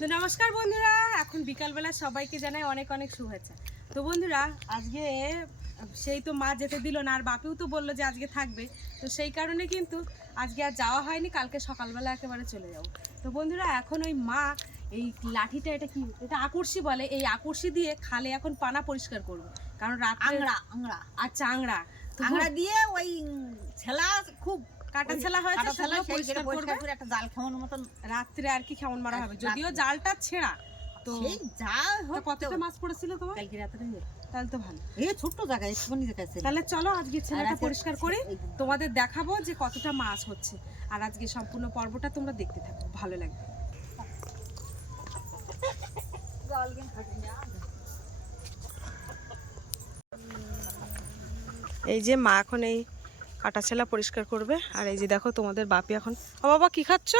তো নমস্কার বন্ধুরা, এখন বিকালবেলা সবাইকে জানাই অনেক অনেক শুভেচ্ছা। তো বন্ধুরা, আজকে সেই তো মা যেতে দিল না, আর বাপিও তো বললো যে আজকে থাকবে, তো সেই কারণে কিন্তু আজকে আর যাওয়া হয়নি, কালকে সকালবেলা একেবারে চলে যাব। তো বন্ধুরা, এখন ওই মা এই লাঠিটা, এটা কি, এটা আকর্ষি বলে, এই আকর্ষি দিয়ে খালে এখন পানা পরিষ্কার করবে, কারণ রাত আংড়া আচ্ছা আংড়া দিয়ে ওই ছেলা খুব কাটা ছেলা হয়েছে, সেগুলো পরিষ্কার করবে করে একটা জাল খাওয়ানোর মতন রাত্রে আর কি কেমন মারা হবে, যদিও জালটা ছেঁড়া। তো সেই যা হোক কতটা মাছ পড়েছিল তোমার কালকে রাত্রে? তাহলে তো ভালো, এই ছোট্ট জায়গায় একটুখানি জায়গায় ছিল। তাহলে চলো আজকে ছেলেটা পরিষ্কার করি, তোমাদের দেখাবো যে কতটা মাছ হচ্ছে, আর আজকে সম্পূর্ণ পর্বটা তোমরা দেখতে থাকো, ভালো লাগবে। এই যে মা এখন এই কাটা ছেলা পরিষ্কার করবে, আর এই যে দেখো তোমাদের বাপি এখন। ও বাবা, কি খাচ্ছ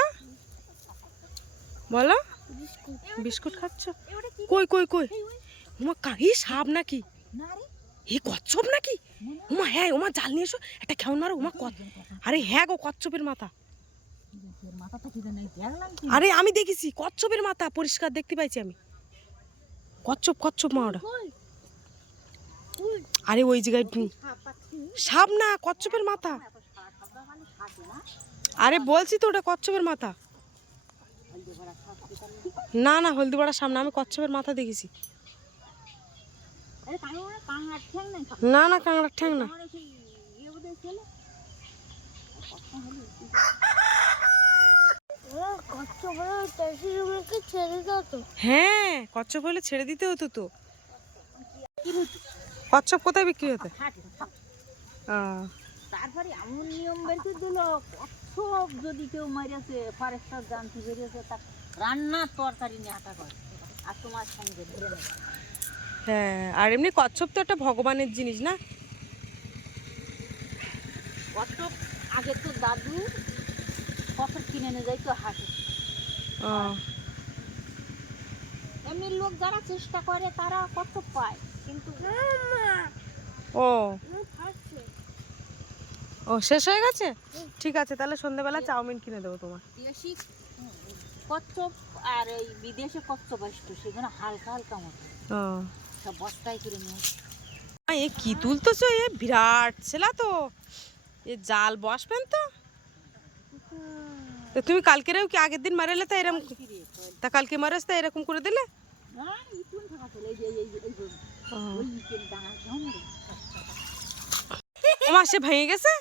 বলো? বিস্কুট খাচ্ছ? কই কই কই, উমা কাহি সাপ নাকি? এই কচ্ছপ নাকি? উমা হ্যাঁ, উমা জাল নিয়ে এসো, একটা কেমন মারো উমা। আরে হ্যাঁ গো, কচ্ছপের মাথা। আরে আমি দেখেছি কচ্ছপের মাথা, পরিষ্কার দেখতে পাইছি আমি। কচ্ছপ কচ্ছপ মা ওটা। আরে ওই জায়গায় সাপ না, কচ্ছপের মাথা। আরে বলছি তো ওটা কচ্ছপের মাথা। না না, হলদিপাড়ার সামনে, আমি কচ্ছপের মাথা দেখেছি। না না, কাঁকড়ার ঠ্যাং না। হ্যাঁ, কচ্ছপ হলে ছেড়ে দিতে হতো তো। কচ্ছপ কোথায় বিক্রি হতো? তারপরে এমন নিয়ম বের করে দিল, কচ্ছপ যদি কেউ মারিয়াছে, ফরেস্টার জানতে বেরিয়েছে, তার রান্নার তরকারি নিয়ে আটা করে আর তোমার সঙ্গে ধরে নেবে। হ্যাঁ, আর এমনি কচ্ছপ তো একটা ভগবানের জিনিস না? কচ্ছপ আগে তো দাদু কচ্ছপ কিনে নিয়ে যাইতো হাটে। এমনি লোক যারা চেষ্টা করে তারা কচ্ছপ পায়, কিন্তু ও ও শেষ হয়ে গেছে। ঠিক আছে, তাহলে সন্ধ্যাবেলা চাউমিন কিনে দেবো তোমার। দেশি কচ্ছপ আর এই বিদেশে কচ্ছপ আসতো, সেখানে হালকা হালকা মতো সব বস্তায় করে নিয়ে। এ কি তুলতেছো? এ বিরাট ছেলা তো, এ জাল বসবেন তো। তুমি কালকেরেও কি আগের দিন মারেলে তা এরকম, তা কালকে মারেস তা এরকম করে দিলে? আমার সে ভেঙে গেছে।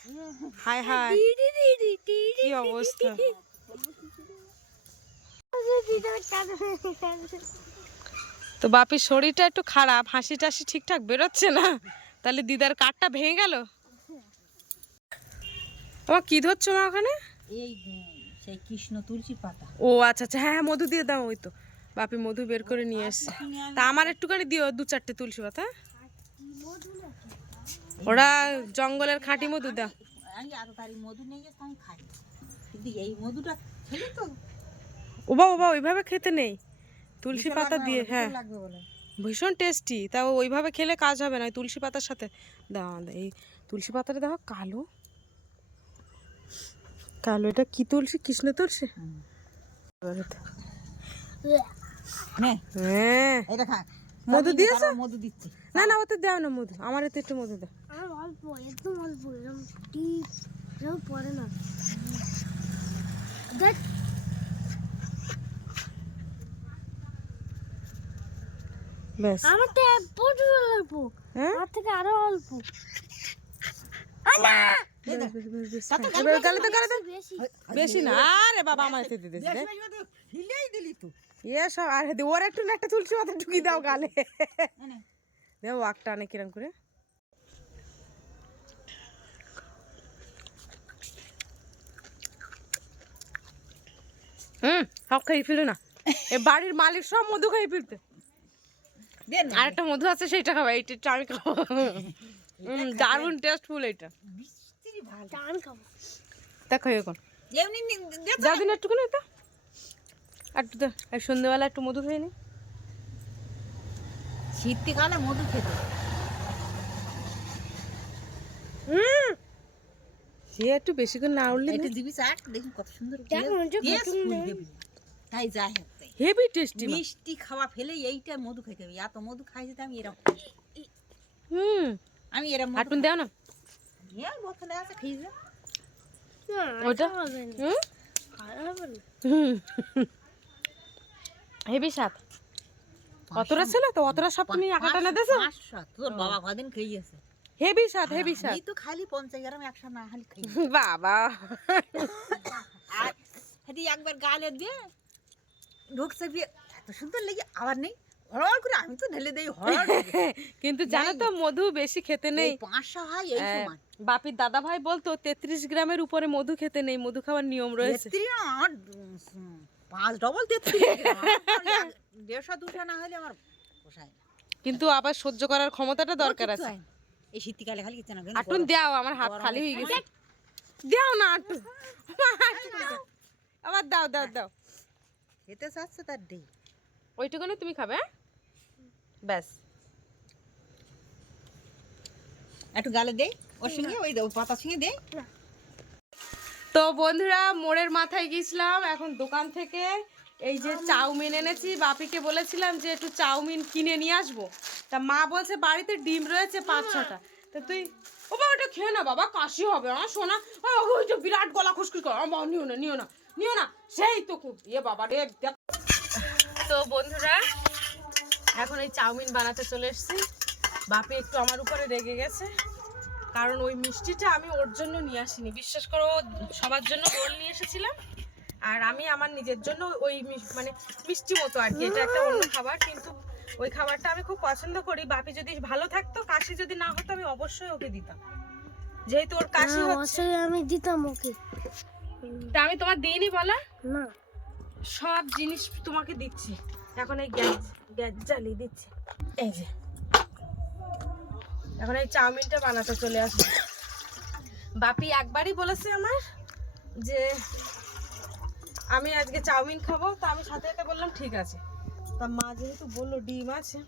হায় হায়, কি অবস্থা। তো বাপির শরীরটা একটু খারাপ, হাসি টাসি ঠিকঠাক বেরোচ্ছে না, তাহলে দিদার কাঠটা ভেঙে গেল। ও কি ধরছো মা ওখানে? এই সেই কৃষ্ণ তুলসী পাতা। ও আচ্ছা আচ্ছা, হ্যাঁ মধু দিয়ে দাও। ওই তো বাপি মধু বের করে নিয়ে এসছে, তা আমার একটুখানি দিও, 2-4টে তুলসী পাতা। ওরা জঙ্গলের খাঁটি মধু দাও। মধু নেই, আমি খাই, কিন্তু এই মধুটা খেলে তো ওবা ওবা ওইভাবে খেতে নেই, তুলসী পাতা দিয়ে। হ্যাঁ ভীষণ টেস্টি, তাও ওইভাবে খেলে কাজ হবে না, তুলসী পাতার সাথে দাও। এই তুলসী পাতাটা দেখো কালো কালো, এটা কি তুলসী? কৃষ্ণ তুলসী। হ্যাঁ, মধু দিয়েছো? মধু দিচ্ছি না না, ওতে দাও না মধু, আমার এতে একটু মধু দাও। অল্প, একদম অল্প, এরকম পড়ে না। ব্যাস, আমার তো প্রচুর অল্প, আমার থেকে আরো অল্প। বেশি না, আরে বাবা আমার এতে দিতে সব। আর ওর একটু না একটা তুলসী পাতা ঢুকি দাও গালে, দেও একটা অনেক কিরম করে। সব খাই ফেলো না, এ বাড়ির মালিক সব মধু খাই ফেলতে। আর একটা মধু আছে, সেইটা খাবো, এইটা আমি খাবো। দারুণ টেস্টফুল এইটা, দেখো এখন যা দিন একটুখানি এটা একটু তো, সন্ধ্যেবেলা একটু মধু খেয়ে নি। শীতকালে মধু খেতে সে একটু বেশি করে না উঠলে একটু দিবি চাট, দেখুন কত সুন্দর তাই যাই হোক। Heavy tasty. মিষ্টি খাওয়া ফেলে এইটা মধু খেতে হবে, এত মধু খাইছি তো আমি এরকম আমি এরকম হাটুন দাও না বোতলে আছে খেয়েছে। ওটা হেভি স্বাদ। অতটা ছিল তো, অতটা সব তুমি একাটা না দেছো? তোর বাবা কদিন খেয়েছে। হেভি স্বাদ, হেভি স্বাদ। এই তো খালি 50 গ্রাম 100 না খালি খাই। বাবা আর হেদি একবার গালে দিয়ে ঢুকছে বিয়ে এত সুন্দর লেগে আবার নেই হড় করে আমি তো ঢেলে দেই হড়। কিন্তু জানো তো মধু বেশি খেতে নেই। 500 হয় এই সমান। বাপির দাদা ভাই বলতো 33 গ্রামের উপরে মধু খেতে নেই, মধু খাওয়ার নিয়ম রয়েছে। 5 ডবল 33 গ্রাম। 150-200 না হলে আমার পোষায় না। কিন্তু আবার সহ্য করার ক্ষমতাটা দরকার আছে। এই শীতকালে খালি কিছু না আটুন দাও, আমার হাত খালি হয়ে গেছে। দাও না আটুন, আবার দাও দাও দাও। খেতে চাচ্ছে তার দেই। ওইটুকুনি তুমি খাবে? ব্যাস একটু গালে দেই ওর সঙ্গে ওই পাতা সঙ্গে দেই। তো বন্ধুরা মোড়ের মাথায় গেছিলাম, এখন দোকান থেকে এই যে চাউমিন এনেছি। বাপিকে বলেছিলাম যে একটু চাউমিন কিনে নিয়ে আসবো, তা মা বলছে বাড়িতে ডিম রয়েছে 5-6টা। তা তুই ও বাবা ওটা খেয়ে না বাবা, কাশি হবে আমার সোনা। ওই তো বিরাট গলা খুশখুশ করে, বাবা নিও না নিও না নিও না, সেই তো খুব ইয়ে বাবা রে। তো বন্ধুরা এখন এই চাউমিন বানাতে চলে এসেছি। বাপি একটু আমার উপরে রেগে গেছে, কারণ ওই মিষ্টিটা আমি ওর জন্য নিয়ে আসিনি। বিশ্বাস করো, সবার জন্য রোল নিয়ে এসেছিলাম, আর আমি আমার নিজের জন্য ওই মানে মিষ্টি মতো আর কি, এটা একটা অন্য খাবার, কিন্তু ওই খাবারটা আমি খুব পছন্দ করি। বাপি যদি ভালো থাকতো, কাশি যদি না হতো, আমি অবশ্যই ওকে দিতাম, যেহেতু ওর কাশি হচ্ছে। আমি দিতাম ওকে। তা আমি তোমার দিইনি বলা না, সব জিনিস তোমাকে দিচ্ছি। এখন এই গ্যাস জ্বালিয়ে দিচ্ছি। এই যে এখন এই চাউমিনটা বানাতে চলে আসবে। বাপি একবারই বলেছে আমার যে আমি আজকে চাউমিন খাবো, তো আমি সাথে সাথে বললাম ঠিক আছে। তা মা যেহেতু বললো ডিম আছে,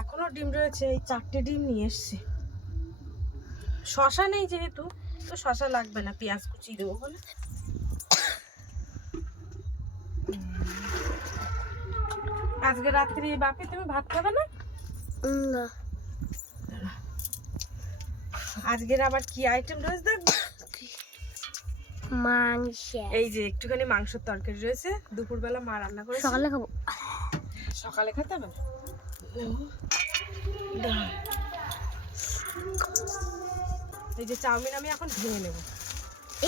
এখনো ডিম রয়েছে, এই 4টে ডিম নিয়ে এসছি। শশা নেই যেহেতু, তো শশা লাগবে না, পেঁয়াজ কুচিয়ে দেবো বলে। আজকে রাত্রি বাপি তুমি ভাত খাবে না? না, আজকের আবার কি আইটেম রয়েছে দেখো। মাংস। এই যে একটুখানি মাংসের তরকারি রয়েছে, দুপুরবেলা মা রান্না করেছে। সকালে খাবো। সকালে খেতে হবে না। এই যে চাউমিন আমি এখন ভেঙে নেব।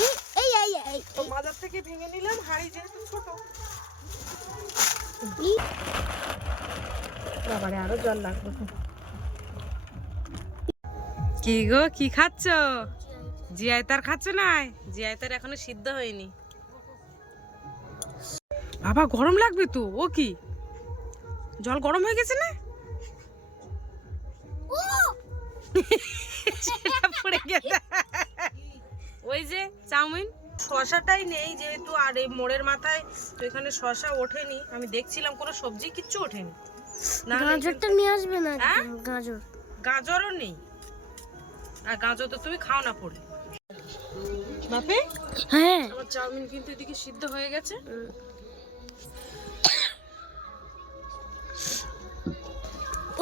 এই এই এই এই তো বাজার থেকে ভেঙে নিলাম, হাঁড়ি যেহেতু ছোট। বাবারে আরো জল লাগবে। কি গো কি খাচ্ছ? জিয়াই তার খাচ্ছ না? জিয়াই তার এখনো সিদ্ধ হয়নি। বাবা গরম লাগবে তো। ও কি জল গরম হয়ে গেছে না? পড়ে গেছে ওই যে চাউমিন। শশাটাই নেই যেহেতু, আর এই মোড়ের মাথায় তো এখানে শশা ওঠেনি। আমি দেখছিলাম কোনো সবজি কিচ্ছু ওঠেনি। গাজরটা নিয়ে আসবে না? গাজর, গাজরও নেই। আর গাজর তো তুমি খাও না পড়ে। বাপে হ্যাঁ আমার চাউমিন কিন্তু এদিকে সিদ্ধ হয়ে গেছে।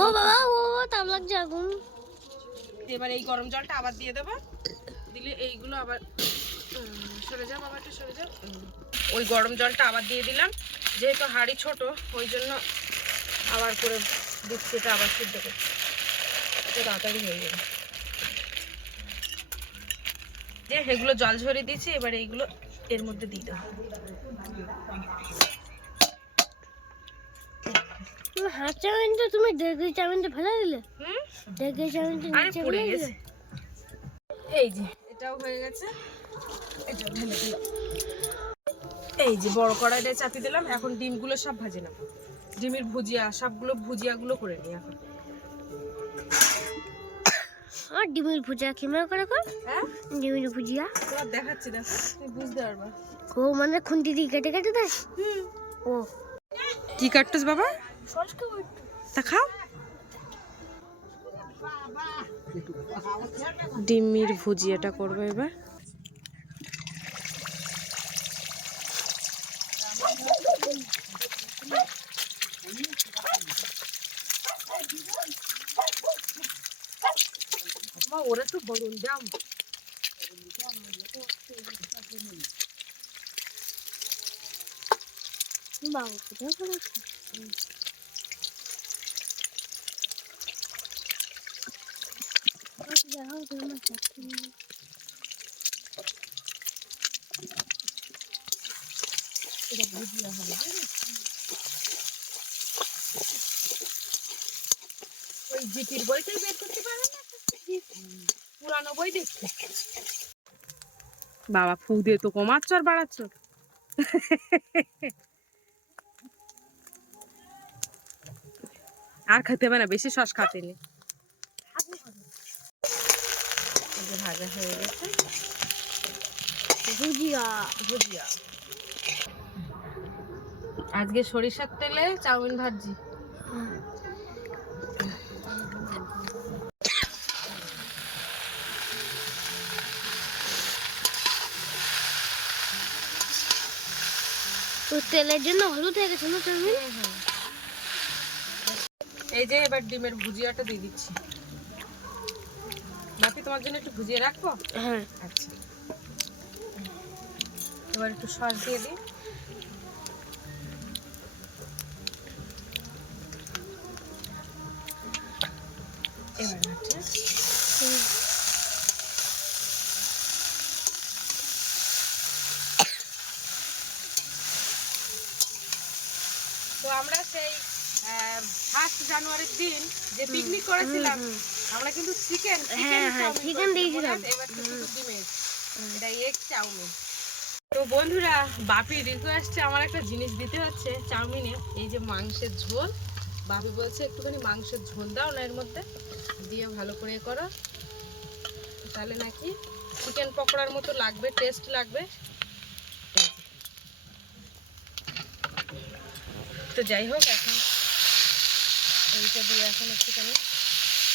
ও বাবা ও তাপ লাগছে আগুন। এবার এই গরম জলটা আবার দিয়ে দেবো, দিলে এইগুলো আবার সরে যাও বাবা, একটু সরে যাও। ওই গরম জলটা আবার দিয়ে দিলাম, যেহেতু হাঁড়ি ছোট ওই জন্য আবার করে দিচ্ছি, এটা আবার সিদ্ধ করছি, তাড়াতাড়ি হয়ে যাবে। যে এগুলো জল ঝরিয়ে দিয়েছি, এবার এইগুলো এর মধ্যে দিয়ে দেবো। হাত চাউমিনটা তুমি দেড় চাউমিনটা ফেলে দিলে। হুম, দেড় চাউমিনটা আরে নিচে পড়ে ফেলে গেছে। দিলে। এই যে এটাও হয়ে গেছে, এটা ঢেলে দিলাম। এই যে বড় কড়াইটা চাপিয়ে দিলাম। এখন ডিমগুলো সব ভাজে নেব। ডিমের ভুজিয়া, সবগুলো ভুজিয়াগুলো করে নিই এখন। আর ডিমের ভুজিয়া কিভাবে করে কর? হ্যাঁ ডিমের ভুজিয়া তোমার দেখাচ্ছি, দেখো তুমি বুঝতে পারবা। ও মানে খুন্তি দিয়ে কেটে কেটে দেয়? ও কি কাটতেছ বাবা? তা খাও। ডিমের ভুজিয়াটা করবো এবার। একটু বলুন দাম। বাবা কোথায় করেছে যাও তোমার সাথে এটা ভুজিয়া হবে ওই জিপির বইটাই বের করতে পারেন না পুরানো বই দেখতে। বাবা ফু দিয়ে তো কমাচ্ছ আর বাড়াচ্ছ। আর খেতে হবে না, বেশি সস খাতে নেই। ভাজা হয়ে গেছে ভুজিয়া ভুজিয়া। আজকে সরিষার তেলে চাউমিন ভাজি। তো তেলের জন্য হলুদ হয়ে গেছে না চাউমিন এই যে এবার ডিমের ভুজিয়াটা দিয়ে দিচ্ছি। বাকি তোমার জন্য একটু ভুজিয়ে রাখবো। হ্যাঁ আচ্ছা এবার একটু সস দিয়ে দিই। এবার তো আমরা সেই 1 জানুয়ারির দিন যে পিকনিক করেছিলাম আমরা কিন্তু চিকেন চিকেন দিয়েছিলাম এবার তো শুধু ডিমের এটা এগ চাউমিন। তো বন্ধুরা বাপি রিকোয়েস্টে আমার একটা জিনিস দিতে হচ্ছে চাউমিনে, এই যে মাংসের ঝোল। বাপি বলছে একটুখানি মাংসের ঝোল দাও না এর মধ্যে দিয়ে ভালো করে করো, তাহলে নাকি চিকেন পকোড়ার মতো লাগবে, টেস্ট লাগবে। তো যাই হোক এখন এইটা দিয়ে এখন একটুখানি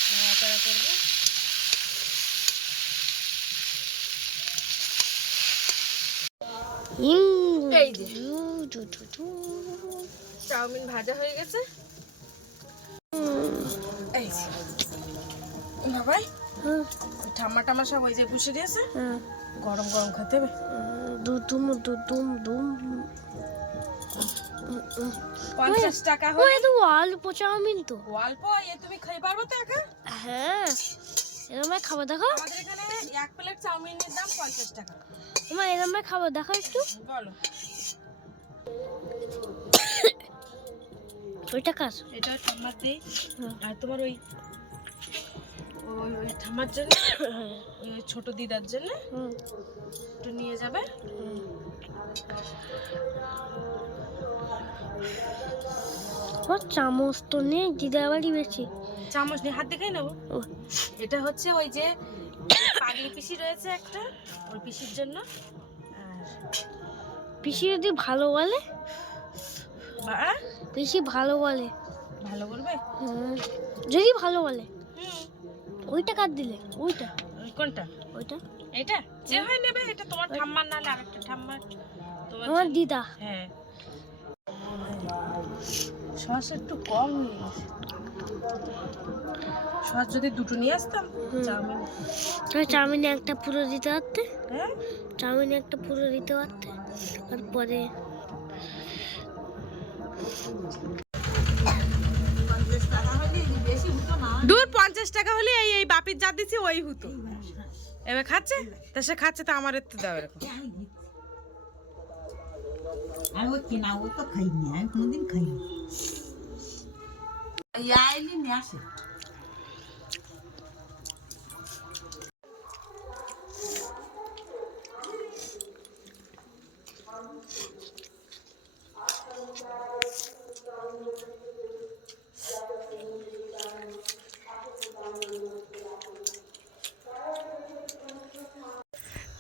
নাড়াচাড়া করবো। এই যে চাউমিন ভাজা হয়ে গেছে। এই যে না ভাই ঠাম্মা টাম্মা সব ওই যে বসে দিয়েছে, গরম গরম খেতে হবে। দুম 50 টাকা হলে তো অল্প চাউমিন তো অল্প এ তুমি খেয়ে পারবো তো একা? হ্যাঁ এরম খাবার দেখো আমাদের এখানে এক প্লেট চাউমিনের দাম 50 টাকা। তোমার এরম খাবার দেখো একটু বলো ওইটা কাজ এটা ঠাম্মার দিই আর তোমার ওই ওই ওই ঠাম্মার জন্য ওই ছোট দিদার জন্য একটু নিয়ে যাবে। চামচ তো নেই দিদার বাড়ি বেশি চামচ নিয়ে হাত দেখাই নেবো। এটা হচ্ছে ওই যে পাগলি পিসি রয়েছে একটা, ওই পিসির জন্য। আর পিসি যদি ভালো বলে পিসি ভালো বলে ভালো বলবে যদি ভালো বলে ওইটা কাট দিলে ওইটা কোনটা ওইটা এটা যে হয় নেবে, এটা তোমার ঠাম্মার না হলে আরেকটা ঠাম্মার আমার দিদা। হ্যাঁ সস একটু কম হয়ে গেছে, সস যদি দুটো নিয়ে আসতাম চাউমিন। চাউমিনে একটা পুরো দিতে পারতে, হ্যাঁ চাউমিনে একটা পুরো দিতে পারতে তারপরে দূর 50 টাকা হলে এই এই বাপির যা দিচ্ছি ওই হতো। এবার খাচ্ছে তা সে খাচ্ছে তা আমার একটু দাও এরকম। আমি ওই কিনা ও তো খাইনি, আমি কোনোদিন খাইনি। আইলি নিয়ে আসে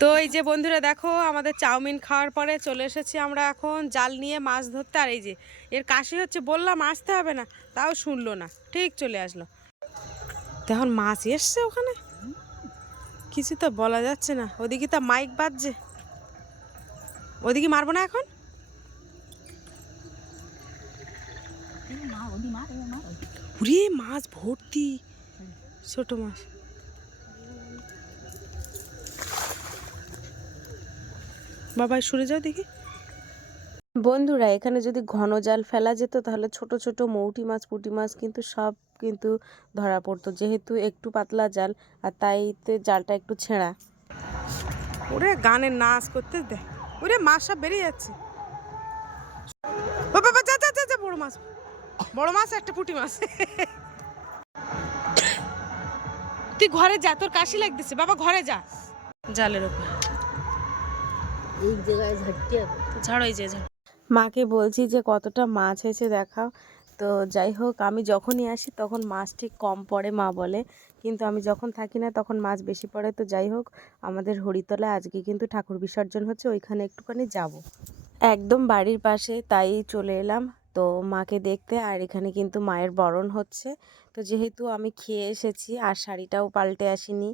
তো এই যে বন্ধুরা দেখো আমাদের চাউমিন খাওয়ার পরে চলে এসেছি আমরা এখন জাল নিয়ে মাছ ধরতে। আর এই যে এর কাশি হচ্ছে, বললাম আসতে হবে না তাও শুনলো না, ঠিক চলে আসলো। তখন মাছ এসছে ওখানে, কিছু তো বলা যাচ্ছে না। ওদিকে তো মাইক বাজছে, ওদিকে মারবো না এখন। উরে মাছ ভর্তি, ছোট মাছ। বাবাই সরে যাও দেখি। বন্ধুরা, এখানে যদি ঘন জাল ফেলা যেত তাহলে ছোট ছোট মৌটি মাছ পুঁটি মাছ কিন্তু সব কিন্তু ধরা পড়তো, যেহেতু একটু পাতলা জাল আর তাইতে জালটা একটু ছেঁড়া। ওরে গানের নাচ করতে দে, ওরে মাছ সব বেরিয়ে যাচ্ছে। ও বাবা, যা যা যা যা, বড় মাছ, বড় মাছ, একটা পুঁটি মাছ। তুই ঘরে যা, তোর কাশি লাগতেছে বাবা, ঘরে যা। জালের উপর এই জায়গায় ঝাড়তে হবে। ঝাড়ো, এই যে ঝাড়ো। মাকে বলছি যে কতটা মাছ হয়েছে দেখাও। তো যাই হোক, আমি যখনই আসি তখন মাছ ঠিক কম পড়ে মা বলে, কিন্তু আমি যখন থাকি না তখন মাছ বেশি পড়ে। তো যাই হোক, আমাদের হরিতলায় আজকে কিন্তু ঠাকুর বিসর্জন হচ্ছে, ওইখানে একটুখানি যাব। একদম বাড়ির পাশে, তাই চলে এলাম তো মাকে দেখতে। আর এখানে কিন্তু মায়ের বরণ হচ্ছে। তো যেহেতু আমি খেয়ে এসেছি আর শাড়িটাও পাল্টে আসিনি,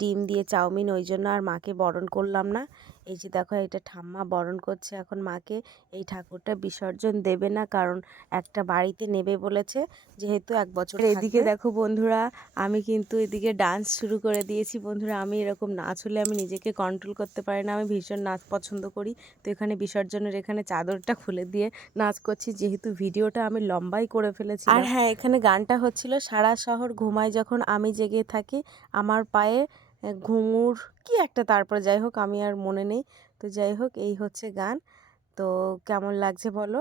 ডিম দিয়ে চাউমিন, ওই জন্য আর মাকে বরণ করলাম না। এই যে দেখো, এটা ঠাম্মা বরণ করছে এখন মাকে। এই ঠাকুরটা বিসর্জন দেবে না, কারণ একটা বাড়িতে নেবে বলেছে, যেহেতু 1 বছর। এদিকে দেখো বন্ধুরা, আমি কিন্তু এদিকে ডান্স শুরু করে দিয়েছি। বন্ধুরা, আমি এরকম নাচ হলে আমি নিজেকে কন্ট্রোল করতে পারি না, আমি ভীষণ নাচ পছন্দ করি। তো এখানে বিসর্জনের এখানে চাদরটা খুলে দিয়ে নাচ করছি, যেহেতু ভিডিওটা আমি লম্বাই করে ফেলেছি। আর হ্যাঁ, এখানে গানটা হচ্ছিল সারা শহর ঘুমায় যখন আমি জেগে থাকি, আমার পায়ে ঘুঙুর কি একটা, তারপর যাই হোক আমি আর মনে নেই। তো যাই হোক, এই হচ্ছে গান। তো কেমন লাগছে বলো।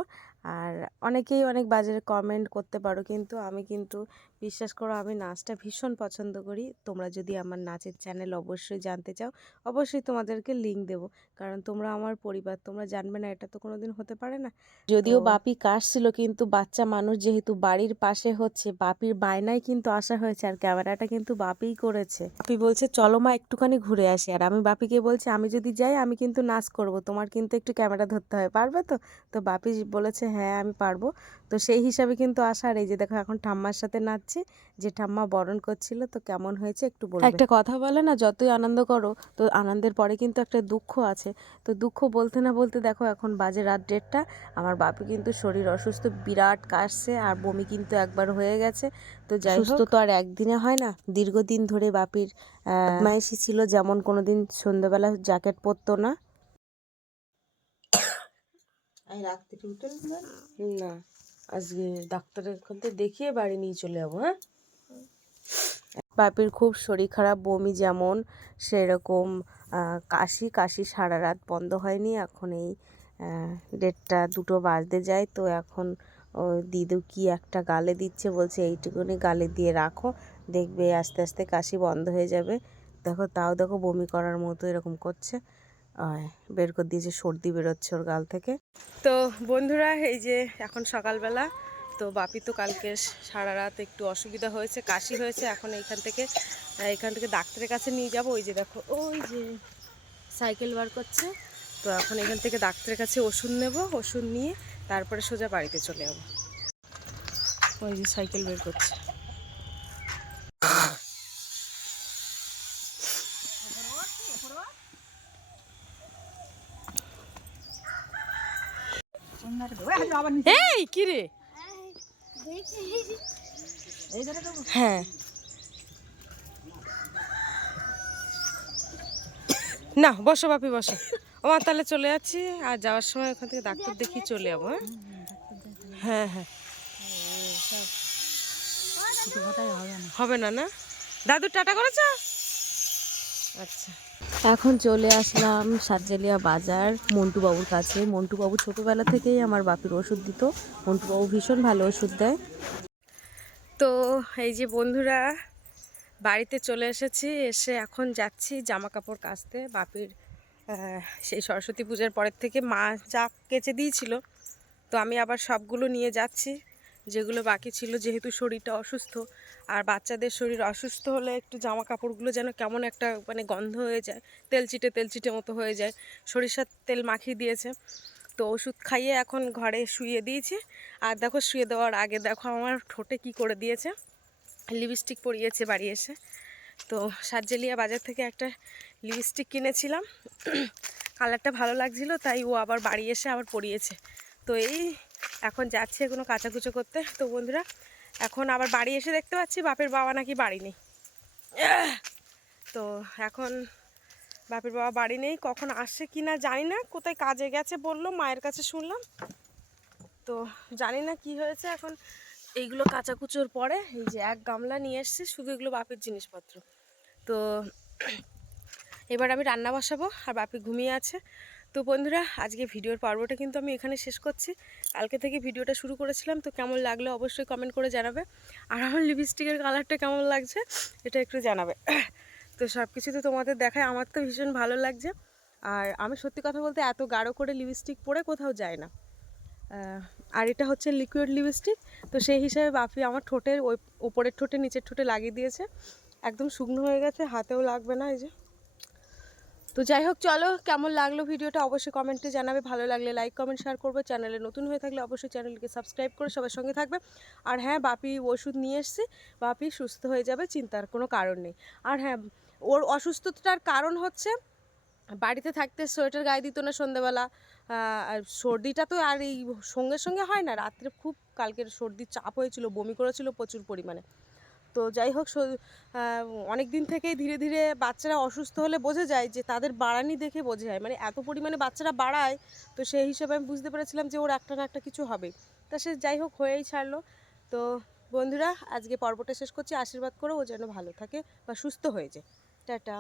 আর অনেকেই অনেক বাজে কমেন্ট করতে পারো, কিন্তু আমি কিন্তু বিশ্বাস করো, আমি নাচটা ভীষণ পছন্দ করি। তোমরা যদি আমার নাচের চ্যানেল অবশ্যই জানতে চাও, অবশ্যই তোমাদেরকে লিংক দেবো, কারণ তোমরা আমার পরিবার, তোমরা জানবে না এটা তো কোনোদিন হতে পারে না। যদিও বাপি কাশছিল, কিন্তু বাচ্চা মানুষ যেহেতু বাড়ির পাশে হচ্ছে, বাপির বায়নায় কিন্তু আসা হয়েছে, আর ক্যামেরাটা কিন্তু বাপিই করেছে। বাপি বলছে চলো মা একটুখানি ঘুরে আসি, আর আমি বাপিকে বলছি আমি যদি যাই আমি কিন্তু নাচ করব, তোমার কিন্তু একটু ক্যামেরা ধরতে হয়, পারবে তো? তো বাপি বলেছে হ্যাঁ আমি পারবো। তো সেই হিসাবে কিন্তু আসা। আর এই যে দেখো, এখন ঠাম্মার সাথে নাচছি, যে ঠাম্মা বরণ করছিল। তো কেমন হয়েছে একটু বলবে। একটা কথা বলে না, যতই আনন্দ করো, তো আনন্দের পরে কিন্তু একটা দুঃখ আছে। তো দুঃখ বলতে না বলতে দেখো, এখন বাজে রাত 1:30। আমার বাপি কিন্তু শরীর অসুস্থ, বিরাট কাশছে, আর বমি কিন্তু একবার হয়ে গেছে। তো যাই হোক, সুস্থ তো আর একদিনে হয় না, দীর্ঘদিন ধরে বাপির বদমাইশি ছিল, যেমন কোনোদিন সন্ধ্যাবেলা জ্যাকেট পরতো না। আমি রাখতে উঠে না, আজকে ডাক্তারের ওখান থেকে দেখিয়ে বাড়ি নিয়ে চলে যাবো। হ্যাঁ, বাপির খুব শরীর খারাপ, বমি যেমন সেরকম কাশি কাশি, সারা রাত বন্ধ হয়নি। এখন এই 1:30-2 বাজতে যায়। তো এখন দিদু কি একটা গালে দিচ্ছে, বলছে এইটুকুনি গালে দিয়ে রাখো, দেখবে আস্তে আস্তে কাশি বন্ধ হয়ে যাবে। দেখো, তাও দেখো বমি করার মতো এরকম করছে, বের করে দিয়েছে, সর্দি বেরোচ্ছে ওর গাল থেকে। তো বন্ধুরা, এই যে এখন সকালবেলা, তো বাপি তো কালকে সারা রাত একটু অসুবিধা হয়েছে, কাশি হয়েছে। এখন এখান থেকে ডাক্তারের কাছে নিয়ে যাব। ওই যে দেখো, ওই যে সাইকেল বার করছে। তো এখন এখান থেকে ডাক্তারের কাছে ওষুধ নেব, ওষুধ নিয়ে তারপরে সোজা বাড়িতে চলে যাব। ওই যে সাইকেল বের করছে। এই কি রে? হ্যাঁ, না বসো বাপি, বসো। আমার তাহলে চলে যাচ্ছি, আর যাওয়ার সময় ওখান থেকে ডাক্তার দেখিয়ে চলে যাবো। হ্যাঁ হ্যাঁ হ্যাঁ, হবে না না। দাদু টাটা করেছ? আচ্ছা, এখন চলে আসলাম সাতজেলিয়া বাজার মন্টু বাবুর কাছে। মন্টু বাবু ছোটোবেলা থেকেই আমার বাপির ওষুধ দিত, মন্টু বাবু ভীষণ ভালো ওষুধ দেয়। তো এই যে বন্ধুরা, বাড়িতে চলে এসেছি, এসে এখন যাচ্ছি জামা কাপড় কাচতে। বাপির সেই সরস্বতী পূজার পরের থেকে মা যা কেচে দিয়েছিল, তো আমি আবার সবগুলো নিয়ে যাচ্ছি, যেগুলো বাকি ছিল, যেহেতু শরীরটা অসুস্থ। আর বাচ্চাদের শরীর অসুস্থ হলে একটু জামা কাপড়গুলো যেন কেমন একটা মানে গন্ধ হয়ে যায়, তেলচিটে মতো হয়ে যায়। সরিষার তেল মাখিয়ে দিয়েছে, তো ওষুধ খাইয়ে এখন ঘরে শুইয়ে দিয়েছি। আর দেখো, শুয়ে দেওয়ার আগে দেখো আমার ঠোঁটে কি করে দিয়েছে, লিপস্টিক পরিয়েছে বাড়ি এসে। তো সাতজেলিয়া বাজার থেকে একটা লিপস্টিক কিনেছিলাম, কালারটা ভালো লাগছিল, তাই ও আবার বাড়ি এসে আবার পরিয়েছে। তো এই এখন যাচ্ছে এগুলো কাচাকুচো করতে। তো বন্ধুরা, এখন আবার বাড়ি এসে দেখতে পাচ্ছি বাপের বাবা নাকি বাড়ি নেই। তো এখন বাপের বাবা বাড়ি নেই, কখন আসে কি না জানি না, কোথায় কাজে গেছে বললো, মায়ের কাছে শুনলাম। তো জানি না কি হয়েছে এখন। এইগুলো কাচাকুচোর পরে এই যে এক গামলা নিয়ে এসছে, শুধু এগুলো বাপের জিনিসপত্র। তো এবার আমি রান্না বসাবো, আর বাপি ঘুমিয়ে আছে। তো বন্ধুরা, আজকে ভিডিওর পর্বটা কিন্তু আমি এখানে শেষ করছি। কালকে থেকে ভিডিওটা শুরু করেছিলাম, তো কেমন লাগলো অবশ্যই কমেন্ট করে জানাবে। আর আমার লিপস্টিকের কালারটা কেমন লাগছে এটা একটু জানাবে। তো সব কিছু তো তোমাদের দেখায়, আমার তো ভীষণ ভালো লাগছে। আর আমি সত্যি কথা বলতে এত গাঢ় করে লিপস্টিক পরে কোথাও যায় না। আর এটা হচ্ছে লিকুইড লিপস্টিক, তো সেই হিসাবে বাপি আমার ঠোঁটের ওই ওপরের ঠোঁটে নিচের ঠোঁটে লাগিয়ে দিয়েছে, একদম শুকনো হয়ে গেছে, হাতেও লাগবে না। এই যে, তো যাই হোক, চলো কেমন লাগলো ভিডিওটা অবশ্যই কমেন্টে জানাবে। ভালো লাগলে লাইক কমেন্ট শেয়ার করবে। চ্যানেলে নতুন হয়ে থাকলে অবশ্যই চ্যানেলকে সাবস্ক্রাইব করে সবার সঙ্গে থাকবে। আর হ্যাঁ, বাপি ওষুধ নিয়ে এসেছি, বাপি সুস্থ হয়ে যাবে, চিন্তার কোনো কারণ নেই। আর হ্যাঁ, ওর অসুস্থতার কারণ হচ্ছে বাড়িতে থাকতে সোয়েটার গায়ে দিত না সন্ধ্যেবেলা। আর সর্দিটা তো আর এই সঙ্গে সঙ্গে হয় না, রাত্রে খুব কালকের সর্দির চাপ হয়েছিল, বমি করেছিল প্রচুর পরিমাণে। তো যাই হোক, অনেক দিন থেকেই ধীরে ধীরে বাচ্চারা অসুস্থ হলে বোঝা যায় যে তাদের বাড়ানি দেখে বোঝা যায়, মানে এত পরিমাণে বাচ্চারা বাড়ায়। তো সেই হিসেবে আমি বুঝতে পেরেছিলাম যে ওর একটা না একটা কিছু হবে। তা সে যাই হোক হয়েই ছাড়লো। তো বন্ধুরা, আজকে পর্বটা শেষ করছি, আশীর্বাদ করো ও যেন ভালো থাকে বা সুস্থ হয়ে যায়। টাটা।